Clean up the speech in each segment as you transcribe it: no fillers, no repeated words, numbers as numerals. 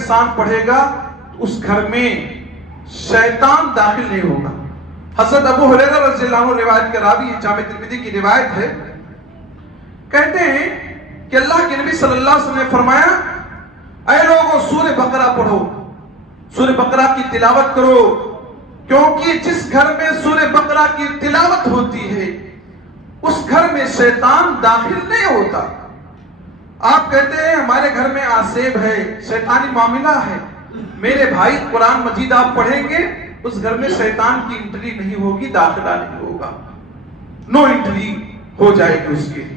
انسان پڑھے گا تو اس گھر میں شیطان داخل نہیں ہوگا۔ حضرت ابو ہریرہ رضی اللہ عنہ روایت کا راوی ہے، جامع ترمذی کی روایت ہے، کہتے ہیں کہ اللہ کے نبی صلی اللہ علیہ وسلم نے فرمایا اے لوگوں سورہ بقرہ پڑھو، سورہ بقرہ کی تلاوت کرو، کیونکہ جس گھر میں سورہ بقرہ کی تلاوت ہوتی ہے اس گھر میں شیطان داخل نہیں ہوتا۔ آپ کہتے ہیں ہمارے گھر میں آسیب ہے، شیطانی معاملہ ہے، میرے بھائی قرآن مجید آپ پڑھیں گے اس گھر میں شیطان کی انٹری نہیں ہوگی، داخلہ نہیں ہوگا، نو انٹری ہو جائے گی اس کے لیے۔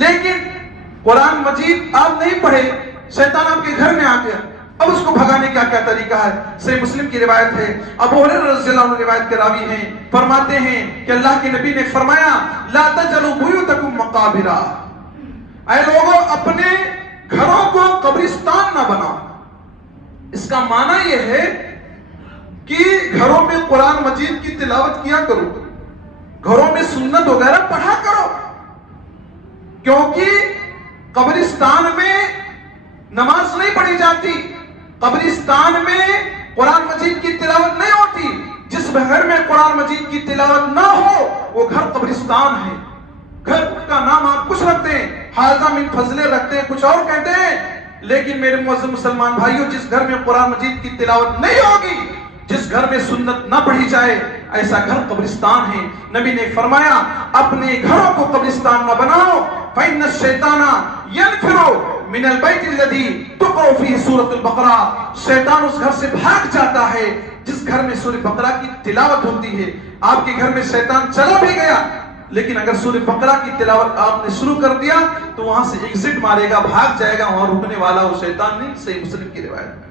لیکن قرآن مجید آپ نہیں پڑھے، شیطان آپ کے گھر میں آ گیا، اب اس کو بھگانے کا کیا طریقہ ہے؟ صحیح مسلم کی روایت ہے، ابو ہریرہ رضی اللہ عنہ روایت کے راوی ہیں، فرماتے ہیں کہ اللہ کے نبی نے فرمایا لا تجعلوا بیوتکم مقابرا، اے لوگوں اپنے گھروں کو قبرستان نہ بناؤ۔ اس کا معنی یہ ہے کہ گھروں میں قرآن مجید کی تلاوت کیا کرو، گھروں میں سنت وغیرہ پڑھا کرو، کیونکہ قبرستان میں نماز نہیں پڑھی جاتی، قبرستان میں قرآن مجید کی تلاوت نہیں ہوتی۔ جس گھر میں قرآن مجید کی تلاوت نہ ہو وہ گھر قبرستان ہے۔ گھر کا نام آپ کچھ رکھتے ہیں، حاضہ من فضلے رکھتے ہیں، کچھ اور کہتے ہیں، لیکن میرے معزز مسلمان بھائیوں جس گھر میں قرآن مجید کی تلاوت نہیں ہوگی، جس گھر میں سنت نہ پڑھی جائے، ایسا گھر قبرستان ہے۔ نبی نے فرمایا اپنے گھروں کو قبرستان نہ بناؤ، فإن الشیطان ينفر من البيت الذي تقرأ فيه سورة البقرہ، شیطان اس گھر سے بھاگ جاتا ہے جس گھر میں سورہ بقرہ کی تلاوت ہوتی ہے۔ آپ کے گھر میں شیطان چلا بھی گیا، لیکن اگر سورہ بقرہ کی تلاوت آپ نے شروع کر دیا تو وہاں سے ایگزٹ مارے گا، بھاگ جائے گا، وہاں رکنے والا وہ شیطان نہیں۔ صحیح مسلم کی روایت۔